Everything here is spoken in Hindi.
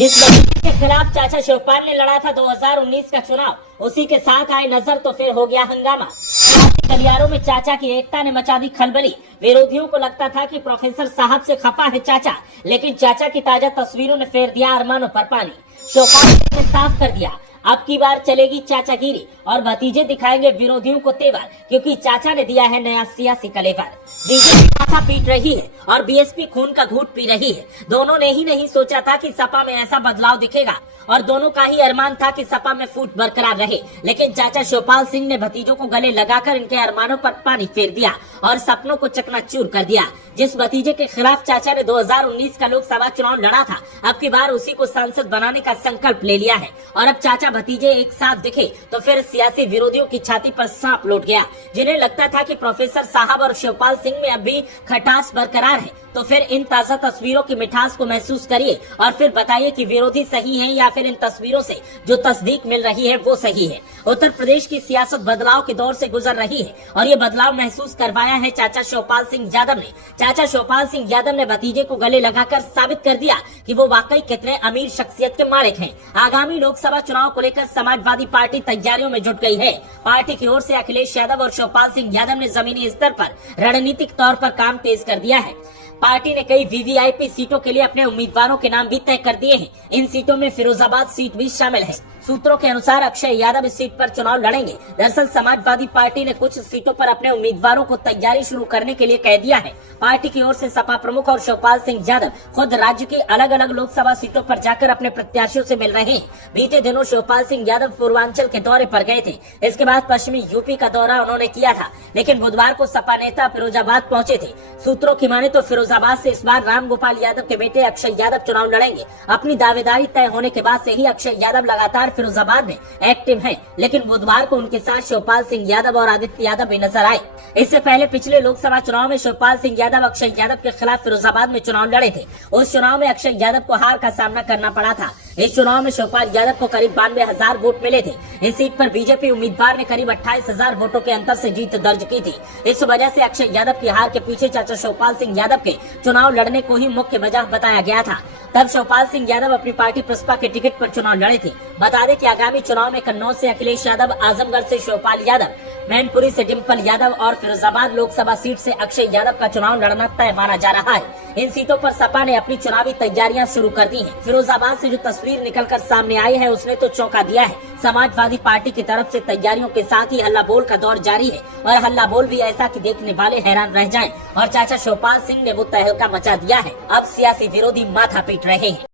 जिस व्यक्ति के खिलाफ चाचा शिवपाल ने लड़ा था 2019 का चुनाव, उसी के साथ आए नजर तो फिर हो गया हंगामा। गलियारों में चाचा की एकता ने मचा दी खलबली। विरोधियों को लगता था कि प्रोफेसर साहब से खफा है चाचा, लेकिन चाचा की ताजा तस्वीरों ने फेर दिया अरमानों पर पानी। शिवपाल ने साफ कर दिया, अब की बार चलेगी चाचागिरी और भतीजे दिखाएंगे विरोधियों को तेवर, क्योंकि चाचा ने दिया है नया सियासी कलेवर। बीजेपी माथा पीट रही है और बीएसपी खून का घूंट पी रही है। दोनों ने ही नहीं सोचा था कि सपा में ऐसा बदलाव दिखेगा और दोनों का ही अरमान था कि सपा में फूट बरकरार रहे, लेकिन चाचा शिवपाल सिंह ने भतीजों को गले लगाकर इनके अरमानों पर पानी फेर दिया और सपनों को चकनाचूर कर दिया। जिस भतीजे के खिलाफ चाचा ने 2019 का लोकसभा चुनाव लड़ा था, अब की बार उसी को सांसद बनाने का संकल्प ले लिया है और अब चाचा भतीजे एक साथ दिखे तो फिर सियासी विरोधियों की छाती पर सांप लौट गया। जिन्हें लगता था कि प्रोफेसर साहब और शिवपाल सिंह में अब भी खटास बरकरार है, तो फिर इन ताजा तस्वीरों की मिठास को महसूस करिए और फिर बताइए कि विरोधी सही हैं या फिर इन तस्वीरों से जो तस्दीक मिल रही है वो सही है। उत्तर प्रदेश की सियासत बदलाव के दौर से गुजर रही है और ये बदलाव महसूस करवाया है चाचा शिवपाल सिंह यादव ने। चाचा शिवपाल सिंह यादव ने भतीजे को गले लगाकर साबित कर दिया कि वो वाकई कितने अमीर शख्सियत के मालिक हैं। आगामी लोकसभा चुनाव को लेकर समाजवादी पार्टी तैयारियों में जुट गई है। पार्टी की ओर से अखिलेश यादव और शिवपाल सिंह यादव ने जमीनी स्तर पर रणनीतिक तौर पर काम तेज कर दिया है। पार्टी ने कई वीवीआईपी सीटों के लिए अपने उम्मीदवारों के नाम भी तय कर दिए हैं। इन सीटों में फिरोजाबाद सीट भी शामिल है। सूत्रों के अनुसार अक्षय यादव इस सीट पर चुनाव लड़ेंगे। दरअसल समाजवादी पार्टी ने कुछ सीटों पर अपने उम्मीदवारों को तैयारी शुरू करने के लिए कह दिया है। पार्टी की ओर से सपा प्रमुख और शिवपाल सिंह यादव खुद राज्य की अलग अलग लोकसभा सीटों पर जाकर अपने प्रत्याशियों से मिल रहे हैं। बीते दिनों शिवपाल सिंह यादव पूर्वांचल के दौरे पर गए थे। इसके बाद पश्चिमी यूपी का दौरा उन्होंने किया था, लेकिन बुधवार को सपा नेता फिरोजाबाद पहुंचे थे। सूत्रों की माने तो फिरोजाबाद से इस बार राम गोपाल यादव के बेटे अक्षय यादव चुनाव लड़ेंगे। अपनी दावेदारी तय होने के बाद से ही अक्षय यादव लगातार फिरोजाबाद में एक्टिव हैं, लेकिन बुधवार को उनके साथ शिवपाल सिंह यादव और आदित्य यादव भी नजर आए। इससे पहले पिछले लोकसभा चुनाव में शिवपाल सिंह यादव अक्षय यादव के खिलाफ फिरोजाबाद में चुनाव लड़े थे। उस चुनाव में अक्षय यादव को हार का सामना करना पड़ा था। इस चुनाव में शिवपाल यादव को करीब 92,000 वोट मिले थे। इस सीट पर बीजेपी उम्मीदवार ने करीब 28,000 वोटों के अंतर से जीत दर्ज की थी। इस वजह से अक्षय यादव की हार के पीछे चाचा शिवपाल सिंह यादव के चुनाव लड़ने को ही मुख्य वजह बताया गया था। तब शिवपाल सिंह यादव अपनी पार्टी प्रसपा के टिकट पर चुनाव लड़े थे। बता दें कि आगामी चुनाव में कन्नौज से अखिलेश यादव, आजमगढ़ से शिवपाल यादव, मैनपुरी से डिम्पल यादव और फिरोजाबाद लोकसभा सीट से अक्षय यादव का चुनाव लड़ना तय माना जा रहा है। इन सीटों पर सपा ने अपनी चुनावी तैयारियां शुरू कर दी हैं। फिरोजाबाद से जो तस्वीर निकलकर सामने आई है उसने तो चौंका दिया है। समाजवादी पार्टी की तरफ से तैयारियों के साथ ही हल्ला बोल का दौर जारी है और हल्ला बोल भी ऐसा कि देखने वाले हैरान रह जाएं। और चाचा शिवपाल सिंह ने वो तहलका मचा दिया है। अब सियासी विरोधी माथा पीट रहे हैं।